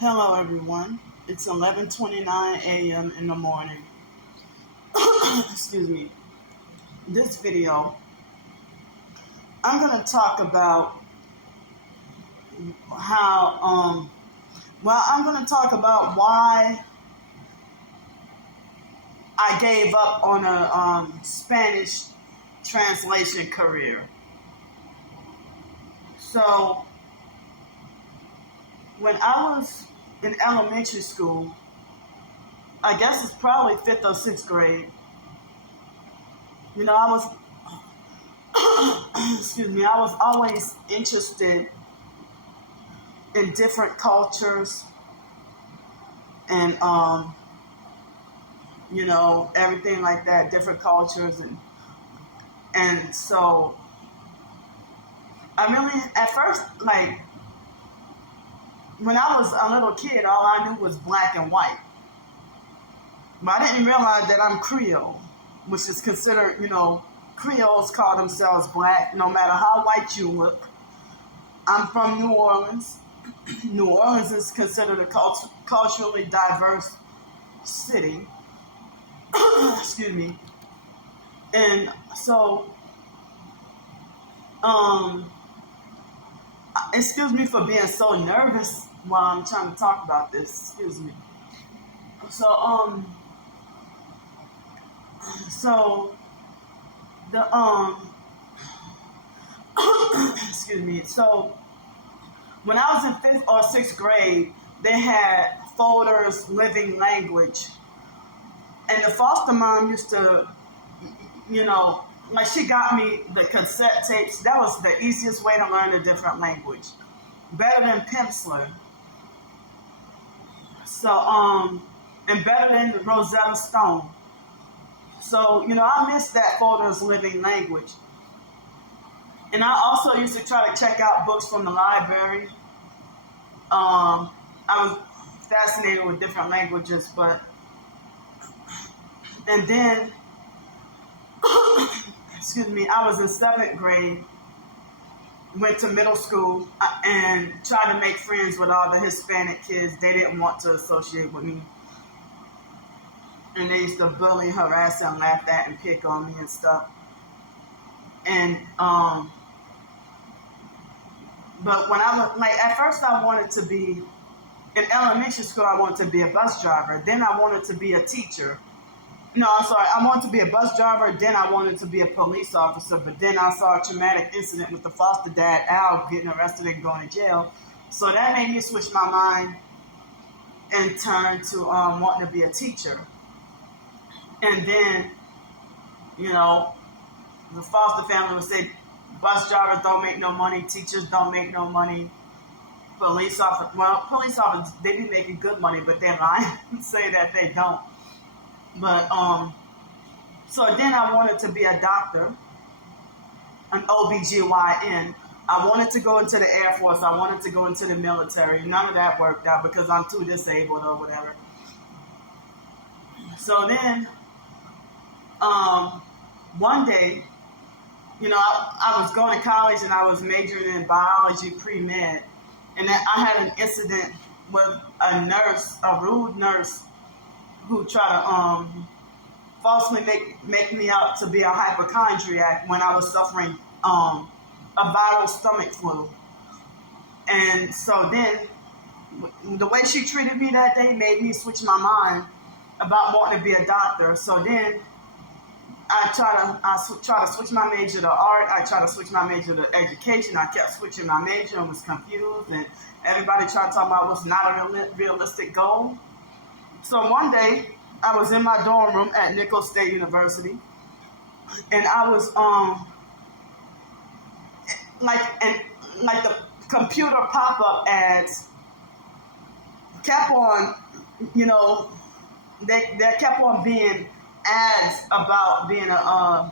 Hello everyone. It's 11:29 a.m. in the morning. Excuse me. This video, I'm going to talk about I'm going to talk about why I gave up on a Spanish translation career. So, when I was in elementary school, I guess it's probably 5th or 6th grade, I was, I was always interested in different cultures and, everything like that, different cultures. And so I really, at first, when I was a little kid, all I knew was black and white. But I didn't realize that I'm Creole, which is considered, Creoles call themselves black, no matter how white you look. I'm from New Orleans. New Orleans is considered a culturally diverse city. Excuse me. And so, excuse me for being so nervous while I'm trying to talk about this. Excuse me. So, excuse me. So, when I was in 5th or 6th grade, they had folders, living language. And the foster mom used to, she got me the cassette tapes. That was the easiest way to learn a different language. Better than penciling. So, and better than the Rosetta Stone. So, I missed that folder's living language. And I also used to try to check out books from the library. I was fascinated with different languages, and then, excuse me, I was in 7th grade, went to middle school, and tried to make friends with all the Hispanic kids. They didn't want to associate with me. And they used to bully, harass, and laugh at and pick on me and stuff. And, but when I was, at first I wanted to be, in elementary school, I wanted to be a bus driver. Then I wanted to be a teacher. No, I'm sorry. I wanted to be a bus driver. Then I wanted to be a police officer. But then I saw a traumatic incident with the foster dad, Al, getting arrested and going to jail. So that made me switch my mind and turn to wanting to be a teacher. And then, the foster family would say, bus drivers don't make no money, teachers don't make no money, police officers, they be making good money, but they're lying and say that they don't. But, so then I wanted to be a doctor, an OBGYN. I wanted to go into the Air Force. I wanted to go into the military. None of that worked out because I'm too disabled or whatever. So then, one day, I was going to college and I was majoring in biology pre-med. And then I had an incident with a rude nurse, who tried to falsely make me out to be a hypochondriac when I was suffering a viral stomach flu. And so then, the way she treated me that day made me switch my mind about wanting to be a doctor. So then, I try to switch my major to art. I try to switch my major to education. I kept switching my major and was confused. And everybody tried to talk about what's not a realistic goal. So one day, I was in my dorm room at Nicholls State University. And I was, the computer pop-up ads kept on, they kept on being ads about being a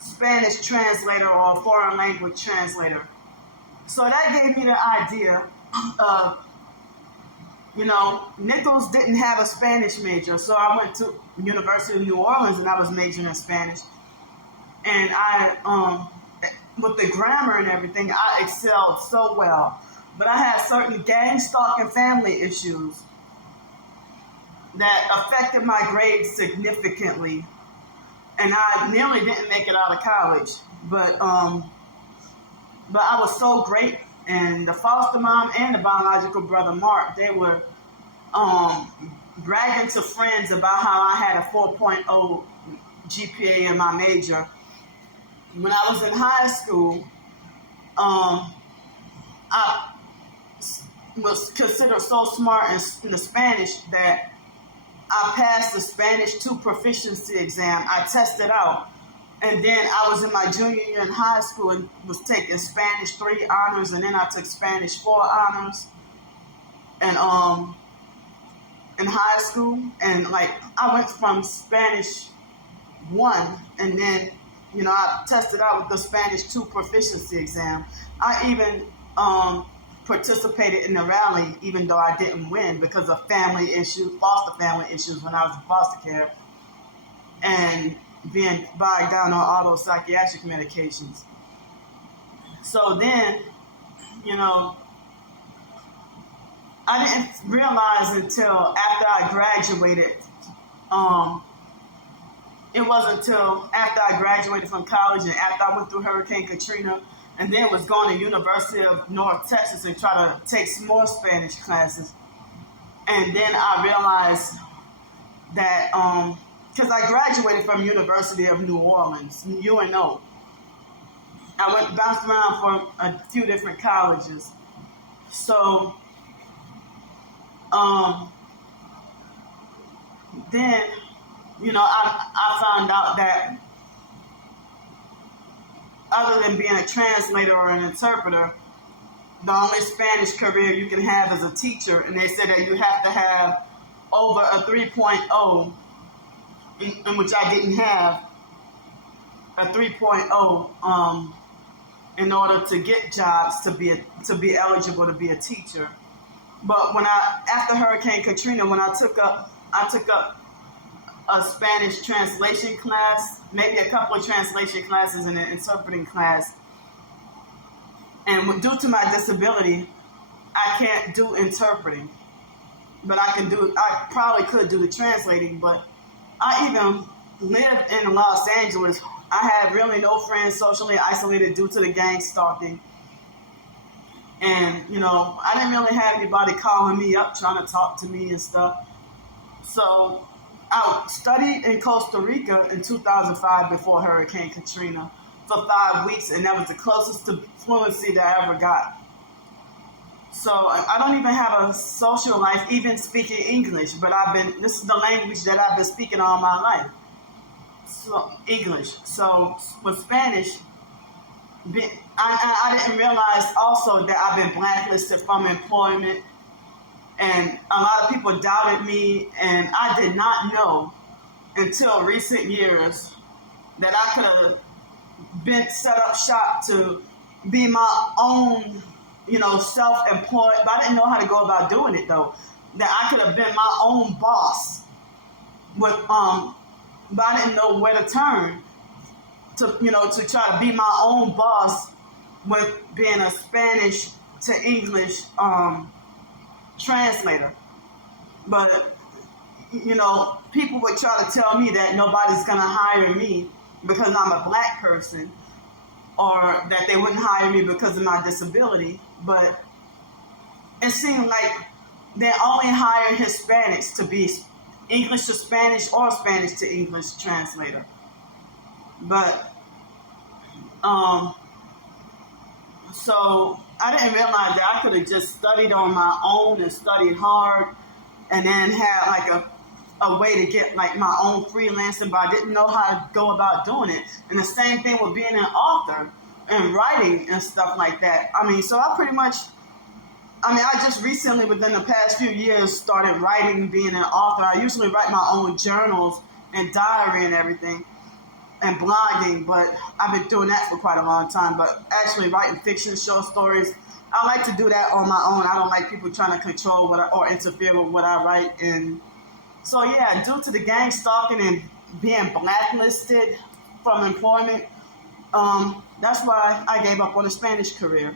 Spanish translator or a foreign language translator. So that gave me the idea of, Nicholls didn't have a Spanish major, so I went to University of New Orleans and I was majoring in Spanish. And I, with the grammar and everything, I excelled so well. but I had certain gang stalking family issues that affected my grades significantly, and I nearly didn't make it out of college. But I was so great, and the foster mom and the biological brother Mark, they were bragging to friends about how I had a 4.0 GPA in my major. When I was in high school, I was considered so smart in the Spanish that I passed the Spanish 2 proficiency exam. I tested out. And then I was in my junior year in high school and was taking Spanish 3 honors, and then I took Spanish 4 honors. And in high school, and like I went from Spanish 1, and then I tested out with the Spanish 2 proficiency exam. I even participated in the rally, even though I didn't win because of foster family issues when I was in foster care, and being bogged down on all those psychiatric medications. So then, I didn't realize until after I graduated. It wasn't until after I graduated from college and after I went through Hurricane Katrina, and then was going to University of North Texas and try to take some more Spanish classes. And then I realized that, because I graduated from University of New Orleans, UNO. I bounced around for a few different colleges. So, then, I found out that other than being a translator or an interpreter, the only Spanish career you can have is a teacher. And they said that you have to have over a 3.0, in which I didn't have a 3.0 in order to get jobs to be eligible to be a teacher. But after Hurricane Katrina, when I took up a Spanish translation class, maybe a couple of translation classes and an interpreting class. And due to my disability, I can't do interpreting, but I probably could do the translating. But I even lived in Los Angeles. I had really no friends, socially isolated due to the gang stalking. And, I didn't really have anybody calling me up, trying to talk to me and stuff. So I studied in Costa Rica in 2005 before Hurricane Katrina for 5 weeks, and that was the closest to fluency that I ever got. So I don't even have a social life, even speaking English, but this is the language that I've been speaking all my life. So English. So with Spanish, I didn't realize also that I've been blacklisted from employment. And a lot of people doubted me, and I did not know until recent years that I could have been set up shop to be my own, self-employed. But I didn't know how to go about doing it though. That I could have been my own boss, but I didn't know where to turn to try to be my own boss with being a Spanish to English translator. But people would try to tell me that nobody's gonna hire me because I'm a black person, or that they wouldn't hire me because of my disability. But it seemed like they only hire Hispanics to be English to Spanish or Spanish to English translator. But so I didn't realize that I could have just studied on my own and studied hard, and then had like a way to get like my own freelancing, but I didn't know how to go about doing it. And the same thing with being an author and writing and stuff like that. So I just recently, within the past few years, started writing, being an author. I usually write my own journals and diary and everything, and blogging, but I've been doing that for quite a long time. But actually writing fiction, short stories, I like to do that on my own. I don't like people trying to control or interfere with what I write. And so, yeah, due to the gang stalking and being blacklisted from employment, that's why I gave up on the Spanish career.